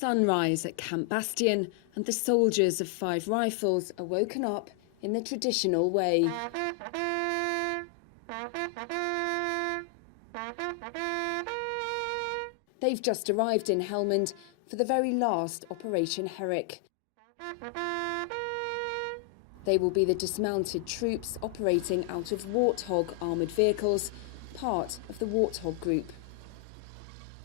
Sunrise at Camp Bastion, and the soldiers of 5 Rifles are woken up in the traditional way. They've just arrived in Helmand for the very last Operation Herrick. They will be the dismounted troops operating out of Warthog armoured vehicles, part of the Warthog group.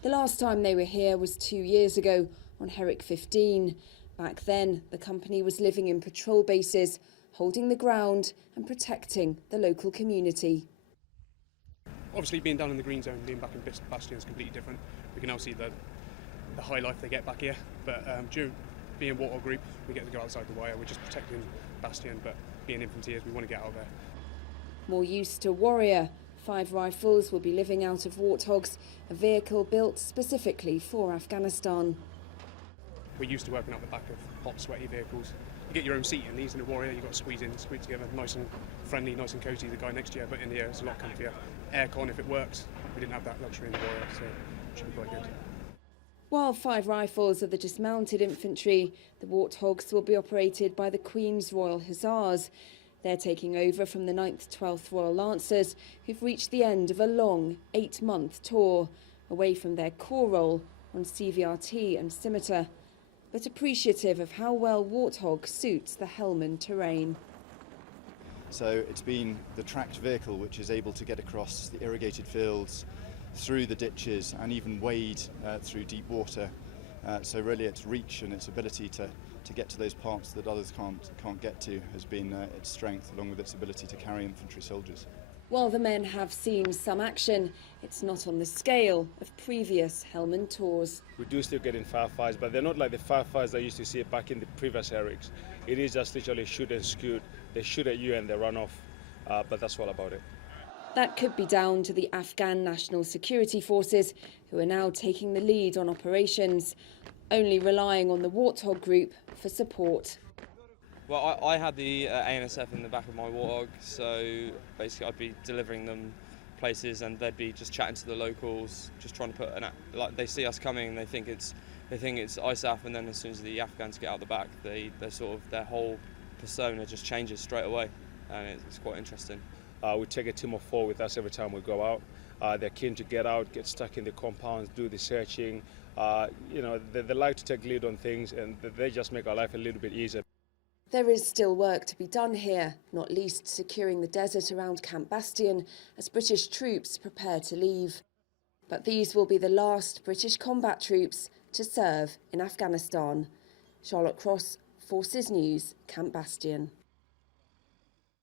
The last time they were here was 2 years ago on Herrick 15. Back then, the company was living in patrol bases, holding the ground and protecting the local community. Obviously, being down in the green zone, being back in Bastion is completely different. We can now see the high life they get back here. But during being Warthog group, we get to go outside the wire. We're just protecting Bastion, but being infantryers, we want to get out there. More used to Warrior, 5 Rifles will be living out of Warthogs, a vehicle built specifically for Afghanistan. We're used to working out the back of hot, sweaty vehicles. You get your own seat in these in a Warrior, you've got to squeeze together, nice and friendly, nice and cosy, the guy next to you, but in here it's a lot comfier. Aircon if it works. We didn't have that luxury in the Warrior, so it should be quite good. While 5 Rifles are the dismounted infantry, the Warthogs will be operated by the Queen's Royal Hussars. They're taking over from the 9th 12th Royal Lancers, who've reached the end of a long 8-month tour, away from their core role on CVRT and Scimitar, but appreciative of how well Warthog suits the Helmand terrain. So it's been the tracked vehicle which is able to get across the irrigated fields, through the ditches and even wade through deep water. So really its reach and its ability to get to those parts that others can't get to has been its strength, along with its ability to carry infantry soldiers. While the men have seen some action, it's not on the scale of previous Helmand tours. We do still get in firefights, but they're not like the firefights I used to see back in the previous Herricks. It is just literally shoot and scoot. They shoot at you and they run off, but that's all about it. That could be down to the Afghan National Security Forces, who are now taking the lead on operations, only relying on the Warthog group for support. Well, I had the ANSF in the back of my Warthog, so basically I'd be delivering them places and they'd be just chatting to the locals, just trying to put like they see us coming and they think it's ISAF, and then as soon as the Afghans get out the back, their whole persona just changes straight away, and it's quite interesting. We take a team of 4 with us every time we go out. They're keen to get out, get stuck in the compounds, do the searching. They like to take lead on things, and they just make our life a little bit easier. There is still work to be done here, not least securing the desert around Camp Bastion as British troops prepare to leave. But these will be the last British combat troops to serve in Afghanistan. Charlotte Cross, Forces News, Camp Bastion.